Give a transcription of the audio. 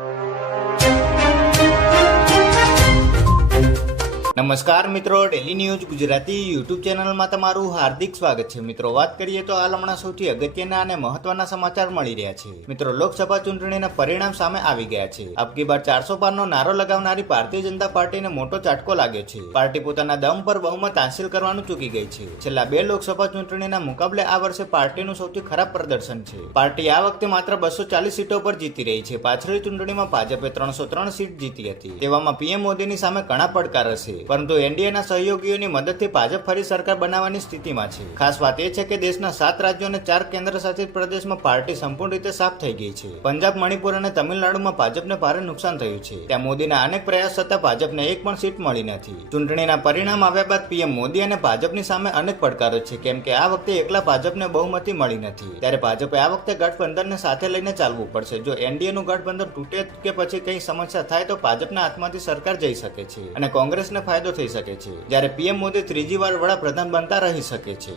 you. નમસ્કાર મિત્રો daily news Gujarati YouTube ચેનલમાં તમારું હાર્દિક સ્વાગત છે. મિત્રો, વાત કરીએ તો હાલ હમણાં સૌથી અગત્યના અને મહત્વના સમાચાર મળી રહ્યા છે. મિત્રો, લોકસભા ચૂંટણીના પરિણામ સામે આવી ગયા છે. અબકી બાર ચારસો પારનો નારો લગાવનારી ભારતીય જનતા પાર્ટીને મોટો ચાટકો લાગ્યો છે. પાર્ટી પોતાના દમ પર બહુમત હાંસિલ કરવાનું ચૂકી ગઈ છે. છેલ્લા બે લોકસભા ચૂંટણીના મુકાબલે આ વર્ષે પાર્ટીનું સૌથી ખરાબ પ્રદર્શન છે. પાર્ટી આ વખતે માત્ર બસો ચાલીસ સીટો પર જીતી રહી છે. પાછળની ચૂંટણીમાં ભાજપે ત્રણસો ત્રણ સીટ જીતી હતી. તેવામાં પીએમ મોદીની સામે ઘણા પડકાર હશે. પરંતુ એનડીએના સહયોગીઓની મદદથી ભાજપ ફરી સરકાર બનાવવાની સ્થિતિમાં છે. ખાસ વાત એ છે કે દેશના સાત રાજ્યો અને ચાર કેન્દ્ર શાસિત પ્રદેશમાં પાર્ટી સંપૂર્ણ રીતે સાફ થઈ ગઈ છે. પંજાબ, મણિપુર અને તમિલનાડુમાં ભાજપને ભારે નુકસાન થયું છે. ત્યાં મોદીના અનેક પ્રયાસ છતાં ભાજપને એક પણ સીટ મળી નથી. ચૂંટણીના પરિણામ આવ્યા બાદ પીએમ મોદી અને ભાજપની સામે અનેક પડકારો છે, કેમ કે આ વખતે એકલા ભાજપને બહુમતી મળી નથી. ત્યારે ભાજપે આ વખતે ગઠબંધનને સાથે લઈને ચાલવું પડશે. જો એનડીએનું ગઠબંધન તૂટે કે પછી કંઈ સમસ્યા થાય તો ભાજપના હાથમાંથી સરકાર જઈ શકે છે અને કોંગ્રેસને ફાયદો થઈ શકે છે. જ્યારે પીએમ મોદી ત્રીજી વાર વડાપ્રધાન બનતા રહી શકે છે.